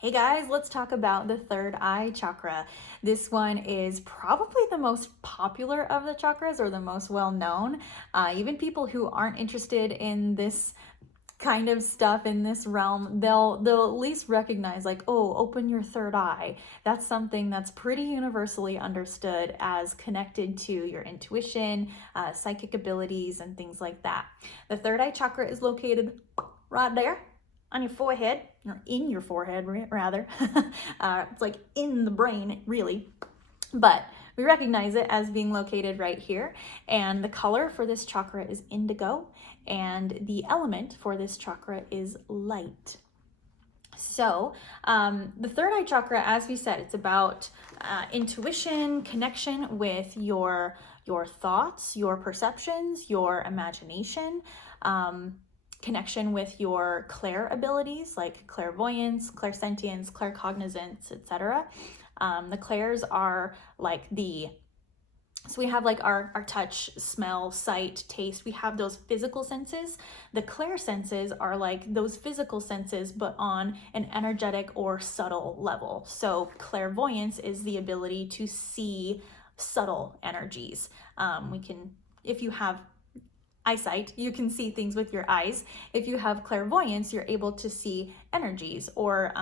Hey guys, let's talk about the third eye chakra. This one is probably the most popular of the chakras, or the most well known. Even people who aren't interested in this kind of stuff in this realm, they'll at least recognize, like, oh, open your third eye. That's something that's pretty universally understood as connected to your intuition, psychic abilities, and things like that. The third eye chakra is located right there on your forehead, or in your forehead rather. It's like in the brain, really. But we recognize it as being located right here. And the color for this chakra is indigo. And the element for this chakra is light. So the third eye chakra, as we said, it's about intuition, connection with your thoughts, your perceptions, your imagination, connection with your clair abilities like clairvoyance, clairsentience, claircognizance, etc. The clairs are like so we have like our touch, smell, sight, taste. We have those physical senses. The clair senses are like those physical senses, but on an energetic or subtle level. So clairvoyance is the ability to see subtle energies. If you have eyesight, you can see things with your eyes. If you have clairvoyance, you're able to see energies, or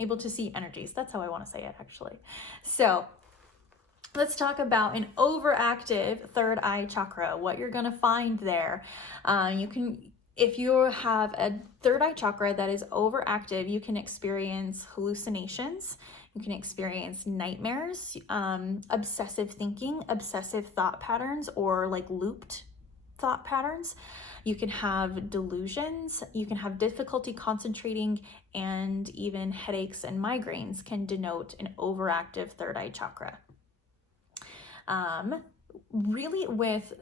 able to see energies. That's how I want to say it, actually. So let's talk about an overactive third eye chakra, what you're going to find there. If you have a third eye chakra that is overactive, you can experience hallucinations. You can experience nightmares, obsessive thinking, obsessive thought patterns, or like looped thought patterns. You can have delusions. You can have difficulty concentrating, and even headaches and migraines can denote an overactive third eye chakra. Really, with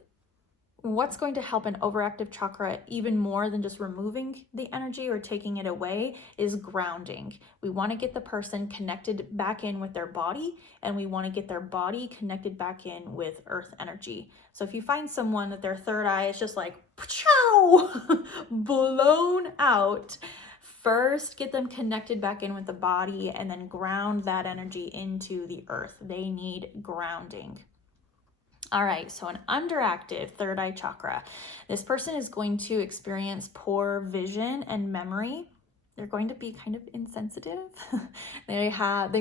what's going to help an overactive chakra even more than just removing the energy or taking it away is grounding. We want to get the person connected back in with their body, and we want to get their body connected back in with earth energy. So if you find someone that their third eye is just like blown out, first get them connected back in with the body, and then ground that energy into the earth. They need grounding. All right, so an underactive third eye chakra. This person is going to experience poor vision and memory. They're going to be kind of insensitive. They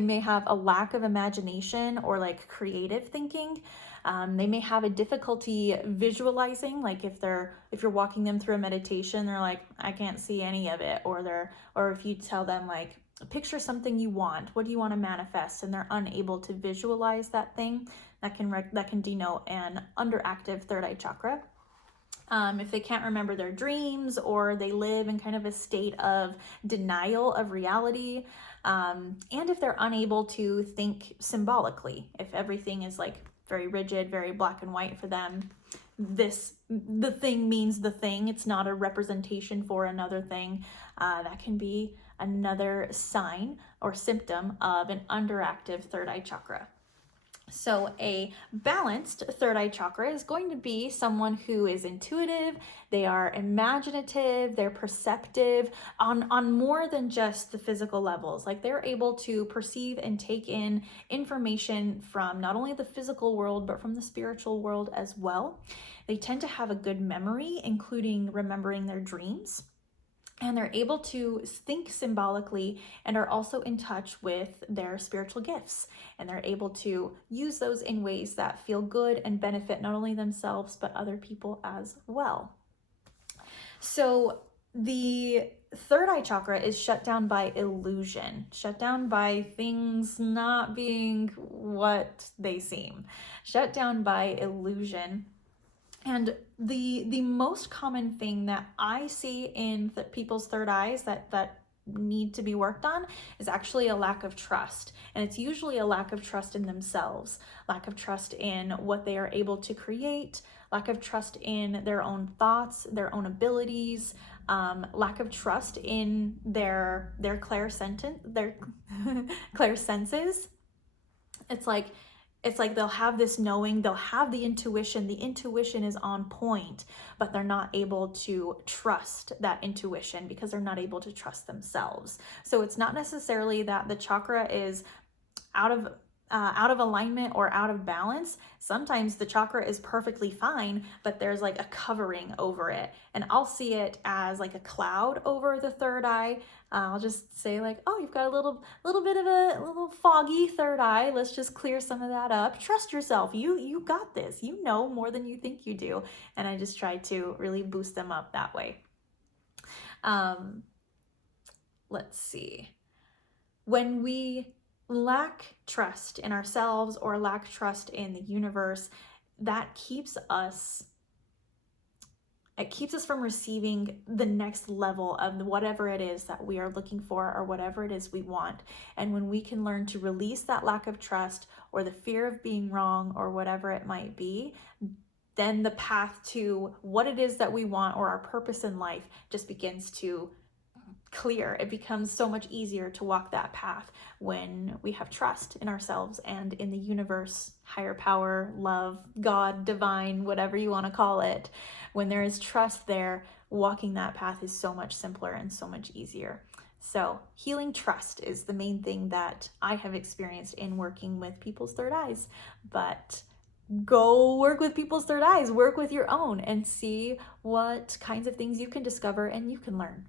may have a lack of imagination or like creative thinking. They may have a difficulty visualizing, like if you're walking them through a meditation, they're like, I can't see any of it, or if you tell them like, picture something you want, what do you want to manifest, and they're unable to visualize that thing, that can denote an underactive third eye chakra. If they can't remember their dreams, or they live in kind of a state of denial of reality, and if they're unable to think symbolically, if everything is like very rigid, very black and white for them, the thing means the thing, it's not a representation for another thing, that can be another sign or symptom of an underactive third eye chakra. So a balanced third eye chakra is going to be someone who is intuitive, they are imaginative, they're perceptive on more than just the physical levels. Like, they're able to perceive and take in information from not only the physical world, but from the spiritual world as well. They tend to have a good memory, including remembering their dreams. And they're able to think symbolically, and are also in touch with their spiritual gifts. And they're able to use those in ways that feel good and benefit not only themselves, but other people as well. So the third eye chakra is shut down by illusion, shut down by things not being what they seem, shut down by illusion. And the most common thing that I see in people's third eyes that need to be worked on is actually a lack of trust. And it's usually a lack of trust in themselves, lack of trust in what they are able to create, lack of trust in their own thoughts, their own abilities, lack of trust in their clair senses. It's like, it's like they'll have this knowing, they'll have the intuition is on point, but they're not able to trust that intuition because they're not able to trust themselves. So it's not necessarily that the chakra is out of alignment or out of balance. Sometimes the chakra is perfectly fine, but there's like a covering over it. And I'll see it as like a cloud over the third eye. I'll just say like, oh, you've got a little bit of a little foggy third eye. Let's just clear some of that up. Trust yourself. You got this. You know more than you think you do. And I just try to really boost them up that way. Let's see. When we lack trust in ourselves or lack trust in the universe, that keeps us from receiving the next level of whatever it is that we are looking for or whatever it is we want. And when we can learn to release that lack of trust or the fear of being wrong or whatever it might be, then the path to what it is that we want or our purpose in life just begins to clear. It becomes so much easier to walk that path when we have trust in ourselves and in the universe, higher power, love, God, divine, whatever you want to call it. When there is trust there, walking that path is so much simpler and so much easier. So healing trust is the main thing that I have experienced in working with people's third eyes. But go work with people's third eyes, work with your own, and see what kinds of things you can discover and you can learn.